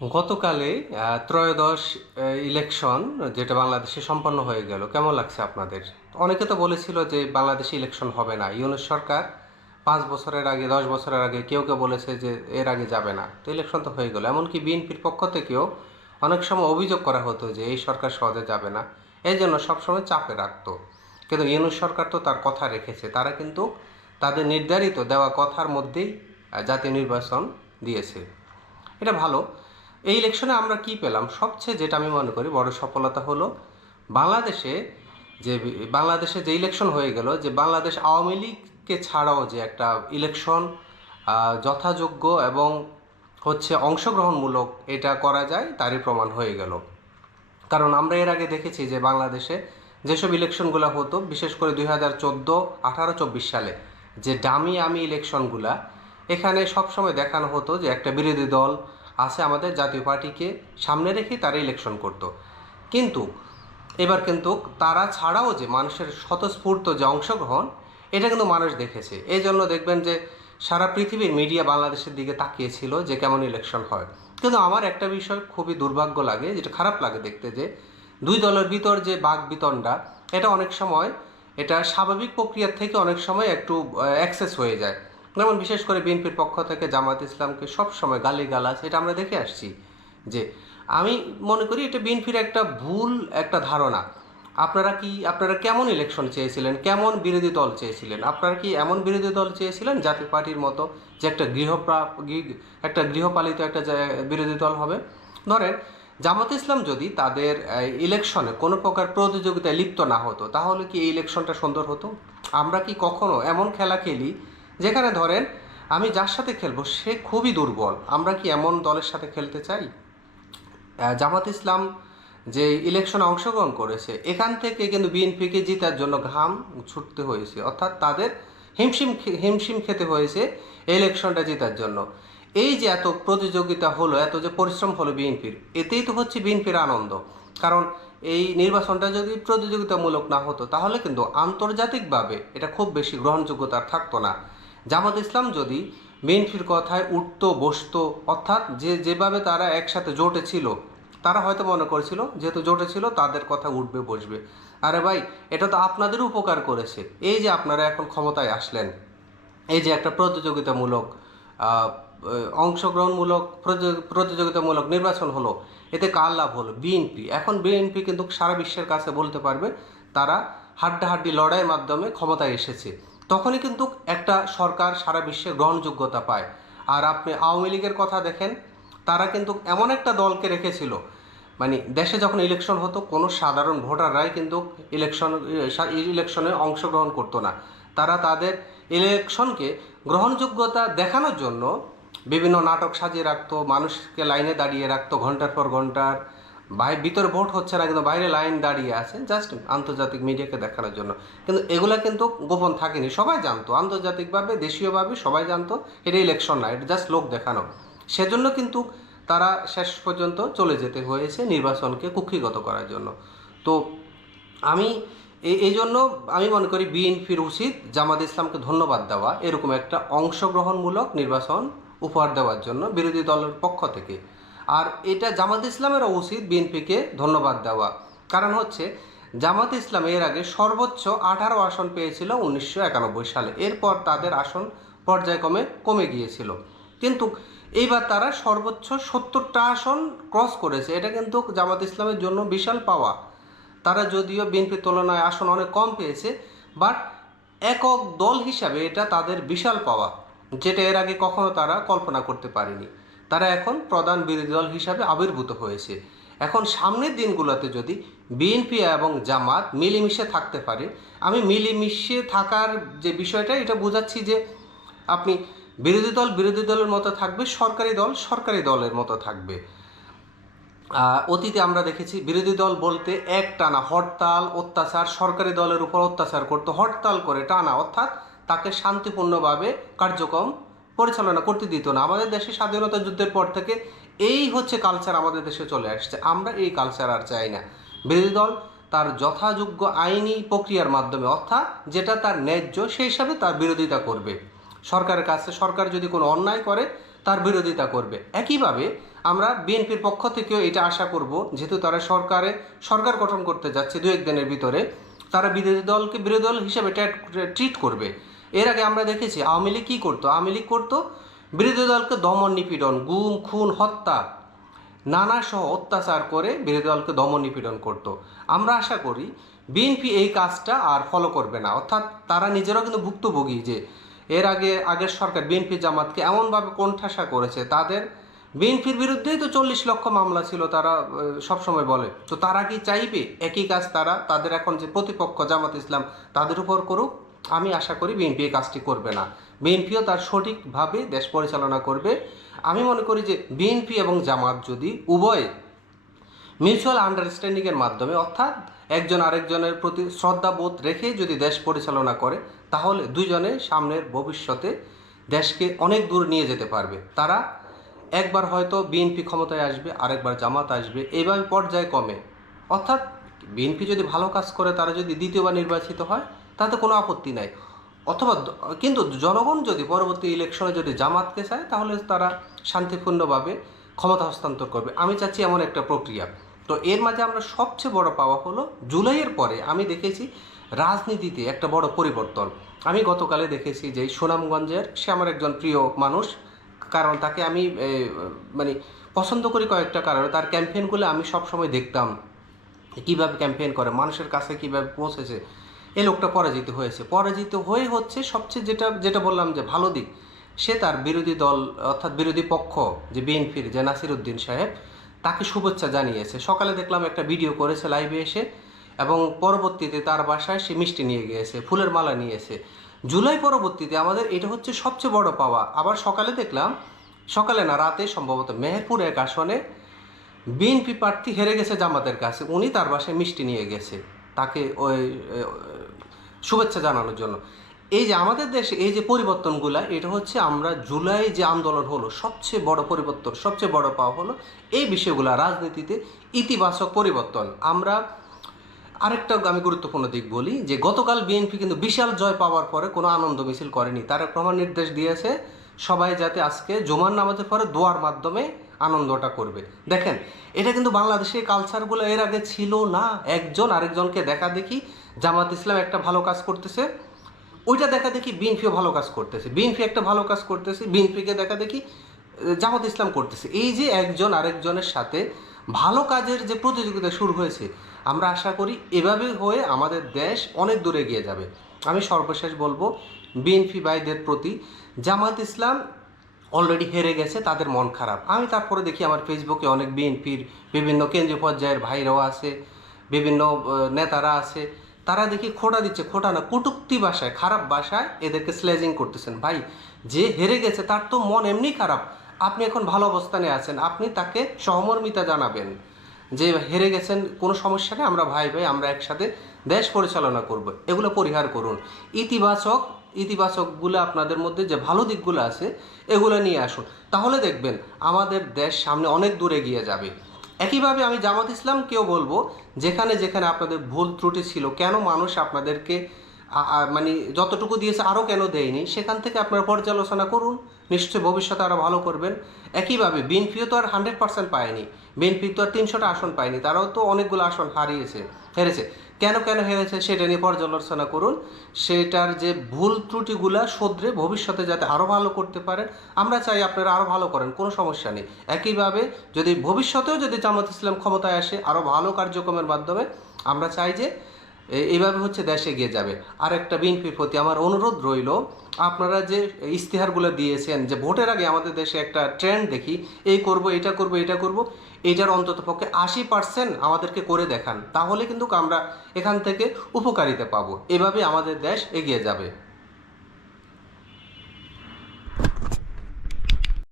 গতকালে ত্রয়োদশ ইলেকশন যেটা বাংলাদেশে সম্পন্ন হয়ে গেল, কেমন লাগছে আপনাদের? অনেকে তো বলেছিল যে বাংলাদেশে ইলেকশন হবে না। ইউনুস সরকার পাঁচ বছরের আগে, দশ বছরের আগে কেউ কেউ বলেছে যে এর আগে যাবে না। তো ইলেকশন তো হয়ে গেল। এমনকি বিএনপির পক্ষ থেকেও অনেক সময় অভিযোগ করা হতো যে এই সরকার সহজে যাবে না। এই জন্য সবসময় চাপে রাখতো। কিন্তু ইউনুস সরকার তো তার কথা রেখেছে। তারা কিন্তু তাদের নির্ধারিত দেওয়া কথার মধ্যেই জাতীয় নির্বাচন দিয়েছে। এটা ভালো। এই ইলেকশনে আমরা কি পেলাম? সবচেয়ে যেটা আমি মনে করি বড় সফলতা হলো বাংলাদেশে যে বাংলাদেশে যে ইলেকশন হয়ে গেল, যে বাংলাদেশ আওয়ামী লীগকে ছাড়াও যে একটা ইলেকশন যথাযোগ্য এবং হচ্ছে অংশগ্রহণমূলক এটা করা যায়, তারই প্রমাণ হয়ে গেল। কারণ আমরা এর আগে দেখেছি যে বাংলাদেশে যেসব ইলেকশনগুলো হতো, বিশেষ করে দুই হাজার চোদ্দ, আঠারো, চব্বিশ সালে যে ডামি আমি ইলেকশনগুলা, এখানে সবসময় দেখানো হতো যে একটা বিরোধী দল আছে আমাদের জাতীয় পার্টিকে সামনে রেখে তারা ইলেকশন করত। কিন্তু এবার কিন্তু তারা ছাড়াও যে মানুষের স্বতঃস্ফূর্ত যে অংশগ্রহণ, এটা কিন্তু মানুষ দেখেছে। এই জন্য দেখবেন যে সারা পৃথিবীর মিডিয়া বাংলাদেশের দিকে তাকিয়েছিল যে কেমন ইলেকশন হয়। কিন্তু আমার একটা বিষয় খুবই দুর্ভাগ্য লাগে, যেটা খারাপ লাগে দেখতে যে দুই দলের ভিতর যে বাঘ বিতণ্ডা, এটা অনেক সময় এটা স্বাভাবিক প্রক্রিয়ার থেকে অনেক সময় একটু অ্যাক্সেস হয়ে যায়। যেমন বিশেষ করে বিএনপির পক্ষ থেকে জামাত ইসলামকে সব সময় গালি গালাজ এটা আমরা দেখে আসছি যে আমি মনে করি এটা বিএনপির একটা ভুল একটা ধারণা। আপনারা কি, আপনারা কেমন ইলেকশন চেয়েছিলেন? কেমন বিরোধী দল চেয়েছিলেন? আপনারা কি এমন বিরোধী দল চেয়েছিলেন জাতীয় পার্টির মতো যে একটা গৃহপ্রা একটা গৃহপালিত একটা বিরোধী দল হবে? ধরেন, জামাত ইসলাম যদি তাদের ইলেকশনে কোনো প্রকার প্রতিযোগিতায় লিপ্ত না হতো, তাহলে কি এই ইলেকশনটা সুন্দর হতো? আমরা কি কখনো এমন খেলা খেলি যেখানে ধরেন, আমি যার সাথে খেলব, সে খুবই দুর্বল। আমরা কি এমন দলের সাথে খেলতে চাই? জামাত ইসলাম যে ইলেকশনে অংশগ্রহণ করেছে, এখান থেকে কিন্তু বিএনপিকে জিতার জন্য ঘাম ছুটতে হয়েছে। অর্থাৎ তাদের হিমশিম হিমশিম খেতে হয়েছে ইলেকশনটা জেতার জন্য। এই যে এত প্রতিযোগিতা হলো, এত যে পরিশ্রম হলো বিএনপির, এতেই তো হচ্ছে বিএনপির আনন্দ। কারণ এই নির্বাচনটা যদি প্রতিযোগিতামূলক না হতো, তাহলে কিন্তু আন্তর্জাতিকভাবে এটা খুব বেশি গ্রহণযোগ্যতা থাকতো না। জামাত ইসলাম যদি বিএনপির কথায় উঠতো, বসতো, অর্থাৎ যে যেভাবে তারা একসাথে জোটে ছিল, তারা হয়তো মনে করেছিল, যেহেতু জোটে ছিল, তাদের কথা উঠবে, বসবে। আরে ভাই, এটা তো আপনাদের উপকার করেছে। এই যে আপনারা এখন ক্ষমতায় আসলেন, এই যে একটা প্রতিযোগিতামূলক অংশগ্রহণমূলক প্রতিযোগিতামূলক নির্বাচন হলো, এতে কার লাভ হলো? বিএনপি। এখন বিএনপি কিন্তু সারা বিশ্বের কাছে বলতে পারবে, তারা হাড্ডাহাড্ডি লড়াইয়ের মাধ্যমে ক্ষমতায় এসেছে। তখনই কিন্তু একটা সরকার সারা বিশ্বে গ্রহণযোগ্যতা পায়। আর আপনি আওয়ামী লীগের কথা দেখেন, তারা কিন্তু এমন একটা দলকে রেখেছিল। মানে দেশে যখন ইলেকশন হতো, কোনো সাধারণ ভোটাররাই কিন্তু ইলেকশন ইলেকশনে অংশগ্রহণ করতো না। তারা তাদের ইলেকশনকে গ্রহণযোগ্যতা দেখানোর জন্য বিভিন্ন নাটক সাজিয়ে রাখতো, মানুষকে লাইনে দাঁড়িয়ে রাখতো, ঘণ্টার পর ঘণ্টার ভিতরে ভোট হচ্ছে না, কিন্তু বাইরে লাইন দাঁড়িয়ে আছে জাস্ট আন্তর্জাতিক মিডিয়াকে দেখানোর জন্য। কিন্তু এগুলা কিন্তু গোপন থাকেনি, সবাই জানতো, আন্তর্জাতিকভাবে, দেশীয়ভাবে সবাই জানতো, এটা ইলেকশন না, এটা জাস্ট লোক দেখানো। সেজন্য কিন্তু তারা শেষ পর্যন্ত চলে যেতে হয়েছে নির্বাচনকে কুক্ষিগত করার জন্য। তো আমি এই জন্য আমি মনে করি বিএনপির উচিত জামাত ইসলামকে ধন্যবাদ দেওয়া, এরকম একটা অংশগ্রহণমূলক নির্বাচন উপহার দেওয়ার জন্য বিরোধী দলের পক্ষ থেকে। আর এটা জামাত ইসলামেরও উচিত বিএনপিকে ধন্যবাদ দেওয়া। কারণ হচ্ছে, জামাত ইসলাম এর আগে সর্বোচ্চ আঠারো আসন পেয়েছিল উনিশশো একানব্বই সালে। এরপর তাদের আসন পর্যায়ক্রমে কমে গিয়েছিল। কিন্তু এইবার তারা সর্বোচ্চ সত্তরটা আসন ক্রস করেছে। এটা কিন্তু জামাত ইসলামের জন্য বিশাল পাওয়া। তারা যদিও বিএনপির তুলনায় আসন অনেক কম পেয়েছে, বাট একক দল হিসাবে এটা তাদের বিশাল পাওয়া, যেটা এর আগে কখনো তারা কল্পনা করতে পারেনি। তারা এখন প্রধান বিরোধী দল হিসাবে আবির্ভূত হয়েছে। এখন সামনের দিনগুলোতে যদি বিএনপি এবং জামাত মিলেমিশে থাকতে পারে, আমি মিলেমিশে থাকার যে বিষয়টা, এটা বোঝাচ্ছি যে আপনি বিরোধী দল বিরোধী দলের মতো থাকবে, সরকারি দল সরকারি দলের মতো থাকবে। অতীতে আমরা দেখেছি বিরোধী দল বলতে এক টানা হরতাল, অত্যাচার, সরকারি দলের উপর অত্যাচার করতো, হরতাল করে টানা, অর্থাৎ তাকে শান্তিপূর্ণভাবে কার্যক্রম পরিচালনা করতে দিত না। আমাদের দেশে স্বাধীনতা যুদ্ধের পর থেকে এই হচ্ছে কালচার আমাদের দেশে চলে আসছে। আমরা এই কালচার আর চাই না। বিরোধী দল তার যথাযোগ্য আইনি প্রক্রিয়ার মাধ্যমে, অর্থাৎ যেটা তার ন্যায্য, সেই হিসাবে তার বিরোধিতা করবে। সরকারের কাছে, সরকার যদি কোনো অন্যায় করে, তার বিরোধিতা করবে। একইভাবে আমরা বিএনপির পক্ষ থেকেও এটা আশা করব, যেহেতু তারা সরকারে, সরকার গঠন করতে যাচ্ছে দু একদিনের ভিতরে, তারা বিরোধী দলকে, বিরোধী দল হিসেবে ট্রিট করবে। এর আগে আমরা দেখেছি, আওয়ামী লীগ কী করতো? আওয়ামী লীগ করতো বিরোধী দলকে দমন নিপীড়ন, গুম, খুন, হত্যা নানা সহ অত্যাচার করে বিরোধী দলকে দমন নিপীড়ন করতো। আমরা আশা করি বিএনপি এই কাজটা আর ফলো করবে না। অর্থাৎ তারা নিজেরাও কিন্তু ভুক্তভোগী যে এর আগে, আগের সরকার বিএনপি জামাতকে এমনভাবে কোণঠাসা করেছে, তাদের বিএনপির বিরুদ্ধেই তো চল্লিশ লক্ষ মামলা ছিল তারা সবসময় বলে। তো তারা কি চাইবে? একই কাজ তারা, তাদের এখন যে প্রতিপক্ষ জামাত ইসলাম, তাদের উপর করুক? আমি আশা করি বিএনপি এই কাজটি করবে না। বিএনপিও তার সঠিকভাবে দেশ পরিচালনা করবে। আমি মনে করি যে বিএনপি এবং জামাত যদি উভয় মিউচুয়াল আন্ডারস্ট্যান্ডিংয়ের মাধ্যমে, অর্থাৎ একজন আরেকজনের প্রতি শ্রদ্ধাবোধ রেখে যদি দেশ পরিচালনা করে, তাহলে দুইজনে সামনের ভবিষ্যতে দেশকে অনেক দূর নিয়ে যেতে পারবে। তারা একবার হয়তো বিএনপি ক্ষমতায় আসবে, আরেকবার জামাত আসবে, এইভাবে পর্যায়ে কমে। অর্থাৎ বিএনপি যদি ভালো কাজ করে, তারা যদি দ্বিতীয়বার নির্বাচিত হয় তাতে কোনো আপত্তি নাই। অথবা কিন্তু জনগণ যদি পরবর্তী ইলেকশনে যদি জামাতকে চায়, তাহলে তারা শান্তিপূর্ণভাবে ক্ষমতা হস্তান্তর করবে। আমি চাচ্ছি এমন একটা প্রক্রিয়া। তো এর মাঝে আমরা সবচেয়ে বড় পাওয়া হলো জুলাইয়ের পরে আমি দেখেছি রাজনীতিতে একটা বড় পরিবর্তন। আমি গতকালে দেখেছি যে সুনামগঞ্জের, সে আমার একজন প্রিয় মানুষ, কারণ তাকে আমি মানে পছন্দ করি কয়েকটা কারণে। তার ক্যাম্পেইনগুলো আমি সবসময় দেখতাম। কীভাবে ক্যাম্পেইন করে, মানুষের কাছে কীভাবে পৌঁছেছে। এই লোকটা পরাজিত হয়েছে। পরাজিত হয়ে হচ্ছে সবচেয়ে যেটা যেটা বললাম যে ভালো দিক। সে তার বিরোধী দল, অর্থাৎ বিরোধী পক্ষ, যে বিএনপির, যে নাসির উদ্দিন সাহেব, তাকে শুভেচ্ছা জানিয়েছে। সকালে দেখলাম একটা ভিডিও করেছে লাইভে এসে এবং পরবর্তীতে তার বাসায় সে মিষ্টি নিয়ে গিয়েছে, ফুলের মালা নিয়েছে। জুলাই পরবর্তীতে আমাদের এটা হচ্ছে সবচেয়ে বড় পাওয়া। আবার সকালে দেখলাম, সকালে না, রাতে সম্ভবত মেহেরপুর এক আসনে বিএনপি প্রার্থী হেরে গেছে জামাতের কাছে। উনি তার বাসায় মিষ্টি নিয়ে গেছে। তাকে ওই শুভেচ্ছা জানানোর জন্য। এই যে আমাদের দেশে এই যে পরিবর্তনগুলো, এটা হচ্ছে আমরা জুলাই যে আন্দোলন হলো, সবচেয়ে বড় পরিবর্তন, সবচেয়ে বড় পাওয়া হলো এই বিষয়গুলো, রাজনীতিতে ইতিবাচক পরিবর্তন। আমরা আরেকটা আমি গুরুত্বপূর্ণ দিক বলি যে, গতকাল বিএনপি কিন্তু বিশাল জয় পাওয়ার পরে কোনো আনন্দ মিছিল করেনি। তারা প্রমাণ নির্দেশ দিয়েছে, সবাই যাতে আজকে জুমার নামাজের পরে দোয়ার মাধ্যমে আনন্দটা করবে। দেখেন, এটা কিন্তু বাংলাদেশের কালচারগুলো এর আগে ছিল না। একজন আরেকজনকে দেখা দেখি জামাত ইসলাম একটা ভালো কাজ করতেছে। ওইটা দেখা দেখি বিএনপিও ভালো কাজ করতেছে। বিএনপি একটা ভালো কাজ করতেছে, বিএনপিকে দেখা দেখি জামাত ইসলাম করতেছে। এই যে একজন আরেকজনের সাথে ভালো কাজের যে প্রতিযোগিতা শুরু হয়েছে, আমরা আশা করি এভাবে হয়ে আমাদের দেশ অনেক দূরে এগিয়ে যাবে। আমি সর্বশেষ বলব, বিএনপি ভাইদের প্রতি জামাত ইসলাম অলরেডি হেরে গেছে, তাদের মন খারাপ। আমি তারপরে দেখি আমার ফেসবুকে অনেক বিএনপির বিভিন্ন কেন্দ্রীয় পর্যায়ের ভাইরাও আছে, বিভিন্ন নেতারা আছে। তারা দেখি খোটা দিচ্ছে, খোটা না, কটুক্তি ভাষায়, খারাপ ভাষায় এদেরকে স্লেজিং করতেছেন। ভাই, যে হেরে গেছে, তার তো মন এমনি খারাপ। আপনি এখন ভালো অবস্থানে আছেন, আপনি তাকে সহমর্মিতা জানাবেন যে হেরে গেছেন, কোনো সমস্যা নেই, আমরা ভাই ভাই, আমরা একসাথে দেশ পরিচালনা করব। এগুলো পরিহার করুন। ইতিবাচক, ইতিবাচকগুলো আপনাদের মধ্যে যে ভালো দিকগুলো আছে, এগুলো নিয়ে আসুন। তাহলে দেখবেন, আমাদের দেশ সামনে অনেক দূর এগিয়ে যাবে। একইভাবে আমি জামাত ইসলামকেও বলব, যেখানে যেখানে আপনাদের ভুল ত্রুটি ছিল, কেন মানুষ আপনাদেরকে মানে যতটুকু দিয়েছে আরও কেন দেয়নি, সেখান থেকে আপনারা পর্যালোচনা করুন, নিশ্চয়ই ভবিষ্যতে আরও ভালো করবেন। একইভাবে বিএনপিও তো আর হান্ড্রেড পার্সেন্ট পায়নি, বিএনপি তো আর তিনশোটা আসন পায়নি, তারাও তো অনেকগুলো আসন হারিয়েছে, হেরেছে। কেন কেন হেরেছে সেটা নিয়ে পর্যালোচনা করুন। সেটার যে ভুল ত্রুটিগুলা শোধরে ভবিষ্যতে যাতে আরও ভালো করতে পারেন, আমরা চাই আপনারা আরও ভালো করেন, কোনো সমস্যা নেই। একইভাবে যদি ভবিষ্যতেও যদি জামাত ইসলাম ক্ষমতায় আসে আরও ভালো কার্যক্রমের মাধ্যমে, আমরা চাই যে এইভাবে হচ্ছে দেশে এগিয়ে যাবে। আর একটা বিএনপির প্রতি আমার অনুরোধ রইল, আপনারা যে ইশতেহারগুলো দিয়েছেন, যে ভোটের আগে আমাদের দেশে একটা ট্রেন্ড দেখি, এই করব, এটা করব এটা করব এইটার অন্তত পক্ষে আশি পার্সেন্ট আমাদেরকে করে দেখান। তাহলে কিন্তু আমরা এখান থেকে উপকারিতা পাবো। এভাবে আমাদের দেশ এগিয়ে যাবে।